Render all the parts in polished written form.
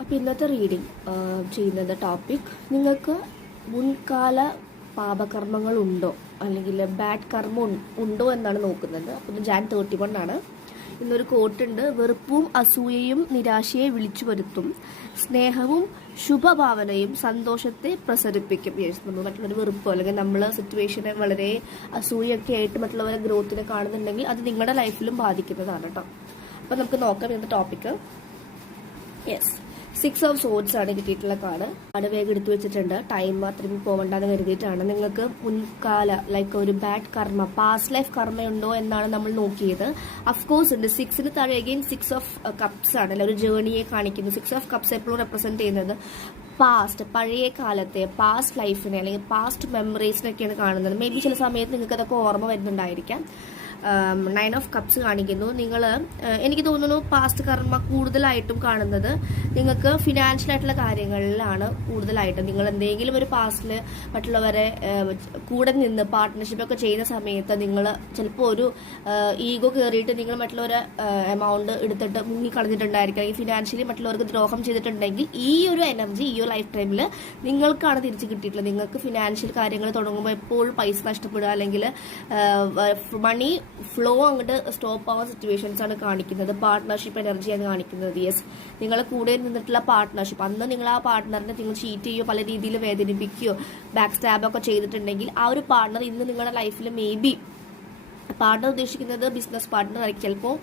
അപ്പോൾ ഇന്നത്തെ റീഡിംഗ് ചെയ്യുന്നത് ടോപ്പിക് നിങ്ങൾക്ക് മുൻകാല പാപകർമ്മങ്ങളുണ്ടോ അല്ലെങ്കിൽ ബാഡ് കർമ്മം ഉണ്ടോ എന്നാണ് നോക്കുന്നത്. അപ്പോൾ ഇത് Jan 31 ആണ്. ഇന്നൊരു കോട്ടുണ്ട്, വെറുപ്പും അസൂയയും നിരാശയെ വിളിച്ചു വരുത്തും, സ്നേഹവും ശുഭഭാവനയും സന്തോഷത്തെ പ്രസരിപ്പിക്കും. നമ്മൾ മറ്റുള്ളവർ വെറുപ്പോ അല്ലെങ്കിൽ നമ്മൾ സിറ്റുവേഷനെ വളരെ അസൂയൊക്കെ ആയിട്ട് മറ്റുള്ളവരെ ഗ്രോത്തിനെ കാണുന്നുണ്ടെങ്കിൽ അത് നിങ്ങളുടെ ലൈഫിലും ബാധിക്കുന്നതാണ് കേട്ടോ. അപ്പോൾ നമുക്ക് നോക്കാം ഇന്നത്തെ ടോപ്പിക്ക്. യെസ്, 6 of Swords ആണ് കിട്ടിയിട്ടുള്ള കാർഡ്. വേഗം എടുത്തു വെച്ചിട്ടുണ്ട്. ടൈം മാത്രമേ പോകണ്ടെന്ന് കരുതിയിട്ടാണ്. നിങ്ങൾക്ക് മുൻകാല ലൈക്ക് ഒരു ബാഡ് കർമ്മ, പാസ്റ്റ് ലൈഫ് കർമ്മ ഉണ്ടോ എന്നാണ് നമ്മൾ നോക്കിയത്. അഫ്കോഴ്സ് ഉണ്ട്. 6ന് താഴെ അഗെയിൻ 6 of Cups ആണ്, അല്ല ഒരു ജേർണിയെ കാണിക്കുന്നു. 6 of Cups എപ്പോഴും റെപ്രസെന്റ് ചെയ്യുന്നത് പാസ്റ്റ്, പഴയ കാലത്തെ പാസ്റ്റ് ലൈഫിനെ അല്ലെങ്കിൽ പാസ്റ്റ് മെമ്മറീസിനൊക്കെയാണ് കാണുന്നത്. മേ ബി ചില സമയത്ത് നിങ്ങൾക്ക് അതൊക്കെ ഓർമ്മ വരുന്നുണ്ടായിരിക്കാം. 9 of Cups കാണിക്കുന്നു. നിങ്ങൾ എനിക്ക് തോന്നുന്നു പാസ്റ്റ് കർമ്മ കൂടുതലായിട്ടും കാണുന്നത് നിങ്ങൾക്ക് ഫിനാൻഷ്യൽ ആയിട്ടുള്ള കാര്യങ്ങളിലാണ് കൂടുതലായിട്ടും. നിങ്ങൾ എന്തെങ്കിലും ഒരു പാസ്റ്റിൽ മറ്റുള്ളവരെ കൂടെ നിന്ന് പാർട്ട്ണർഷിപ്പൊക്കെ ചെയ്യുന്ന സമയത്ത് നിങ്ങൾ ചിലപ്പോൾ ഒരു ഈഗോ കയറിയിട്ട് നിങ്ങൾ മറ്റുള്ളവരെ എമൗണ്ട് എടുത്തിട്ട് മുങ്ങിക്കളഞ്ഞിട്ടുണ്ടായിരിക്കും, അല്ലെങ്കിൽ ഫിനാൻഷ്യലി മറ്റുള്ളവർക്ക് ദ്രോഹം ചെയ്തിട്ടുണ്ടെങ്കിൽ ഈ ഒരു എനർജി ഈ ഒരു ലൈഫ് ടൈമിൽ നിങ്ങൾക്കാണ് തിരിച്ച് കിട്ടിയിട്ടുള്ളത്. നിങ്ങൾക്ക് ഫിനാൻഷ്യൽ കാര്യങ്ങൾ തുടങ്ങുമ്പോൾ എപ്പോഴും പൈസ നഷ്ടപ്പെടുക അല്ലെങ്കിൽ മണി ഫ്ലോ അങ്ങോട്ട് സ്റ്റോപ്പ് ആവുന്ന സിറ്റുവേഷൻസ് ആണ് കാണിക്കുന്നത്. പാർട്ട്ണർഷിപ്പ് എനർജിയാണ് കാണിക്കുന്നത്. യെസ്, നിങ്ങളെ കൂടെ നിന്നിട്ടുള്ള പാർട്ട്ണർഷിപ്പ്, അന്ന് നിങ്ങൾ ആ പാർട്ട്ണറിനെ നിങ്ങൾ ചീറ്റ് ചെയ്യുകയോ പല രീതിയിൽ വേദനിപ്പിക്കുകയോ ബാക്ക് സ്റ്റാബൊക്കെ ചെയ്തിട്ടുണ്ടെങ്കിൽ ആ ഒരു പാർട്ട്ണർ ഇന്ന് നിങ്ങളുടെ ലൈഫിൽ മേ ബി പാർട്ട്ണർ ഉദ്ദേശിക്കുന്നത് ബിസിനസ് പാർട്ട്ണർ ആയിരിക്കും. ചിലപ്പോൾ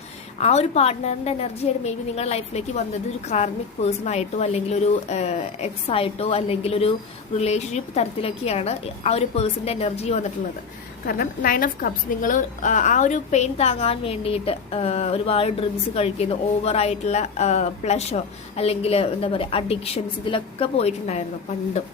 ആ ഒരു പാർട്ട്ണറിന്റെ എനർജിയായിട്ട് മേ ബി നിങ്ങളുടെ ലൈഫിലേക്ക് വന്നത് ഒരു കാർമിക് പേഴ്സൺ ആയിട്ടോ അല്ലെങ്കിൽ ഒരു എക്സ് ആയിട്ടോ അല്ലെങ്കിൽ ഒരു റിലേഷൻഷിപ്പ് തരത്തിലൊക്കെയാണ് ആ ഒരു പേഴ്സന്റെ എനർജി വന്നിട്ടുള്ളത്. കാരണം 9 of Cups നിങ്ങൾ ആ ഒരു പെയിൻ താങ്ങാൻ വേണ്ടിയിട്ട് ഒരുപാട് ഡ്രിങ്ക്സ് കഴിക്കുന്നു, ഓവറായിട്ടുള്ള പ്ലഷർ അല്ലെങ്കിൽ എന്താ പറയുക അഡിക്ഷൻസ്, ഇതിലൊക്കെ പോയിട്ടുണ്ടായിരുന്നു പണ്ടും.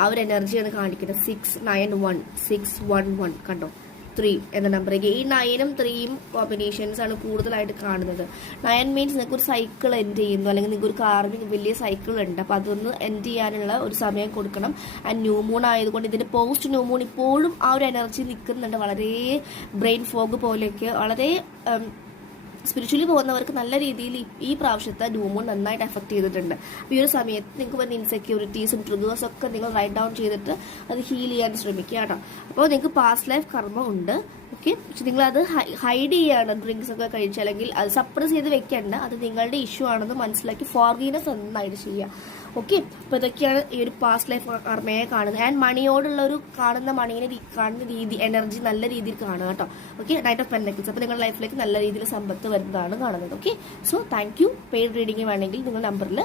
ആ ഒരു എനർജിയാണ് കാണിക്കുന്നത്. 691 611 കണ്ടോ, 3 എന്ന നമ്പർ. ഈ 9ഉം 3ഉം കോമ്പിനേഷൻസ് ആണ് കൂടുതലായിട്ട് കാണുന്നത്. 9 മീൻസ് നിങ്ങൾക്ക് ഒരു സൈക്കിൾ എൻഡ് ചെയ്യുന്നു, അല്ലെങ്കിൽ നിങ്ങൾക്ക് ഒരു കാർമിക് വലിയ സൈക്കിൾ ഉണ്ട്, അപ്പോൾ അതൊന്ന് എൻഡ് ചെയ്യാനുള്ള ഒരു സമയം കൊടുക്കണം. ആൻഡ് ന്യൂ മൂൺ ആയതുകൊണ്ട് ഇതിന്റെ പോസ്റ്റ് ന്യൂ മൂൺ ഇപ്പോഴും ആ ഒരു എനർജി നിൽക്കുന്നുണ്ട്. വളരെ ബ്രെയിൻ ഫോഗ് പോലെയൊക്കെ വളരെ സ്പിരിച്വലി പോകുന്നവർക്ക് നല്ല രീതിയിൽ ഈ പ്രാവശ്യത്തെ ന്യൂ മൂൺ നന്നായിട്ട് എഫക്ട് ചെയ്തിട്ടുണ്ട്. അപ്പോൾ ഈ ഒരു സമയത്ത് നിങ്ങൾക്ക് വരുന്ന ഇൻസെക്യൂരിറ്റീസും ട്രിഗേഴ്സും ഒക്കെ നിങ്ങൾ റൈറ്റ് ഡൗൺ ചെയ്തിട്ട് അത് ഹീൽ ചെയ്യാൻ ശ്രമിക്കുക കേട്ടോ. അപ്പോൾ നിങ്ങൾക്ക് പാസ്റ്റ് ലൈഫ് കർമ്മ ഉണ്ട്, ഓക്കെ. പക്ഷെ നിങ്ങളത് ഹൈഡ് ചെയ്യാണ്, ഡ്രിങ്ക്സ് ഒക്കെ കഴിച്ച് അല്ലെങ്കിൽ അത് സപ്രസ് ചെയ്ത് വെക്കേണ്ട, അത് നിങ്ങളുടെ ഇഷ്യൂ ആണെന്ന് മനസ്സിലാക്കി ഫോർഗീവ്നെസ് നന്നായിട്ട് ചെയ്യുക, ഓക്കെ. അപ്പോൾ ഇതൊക്കെയാണ് ഈ ഒരു പാസ്റ്റ് ലൈഫ് കർമ്മയെ കാണുന്നത്. ആൻഡ് മണിയോടുള്ള ഒരു കാണുന്ന രീതി എനർജി നല്ല രീതിയിൽ കാണുക കേട്ടോ, ഓക്കെ. 9 of Pentacles. അപ്പോൾ നിങ്ങളുടെ ലൈഫിലേക്ക് നല്ല രീതിയിൽ സമ്പത്ത് വരുന്നതാണ് കാണുന്നത്, okay. So thank you. Paid reading വേണമെങ്കിൽ നിങ്ങൾ നമ്പറിൽ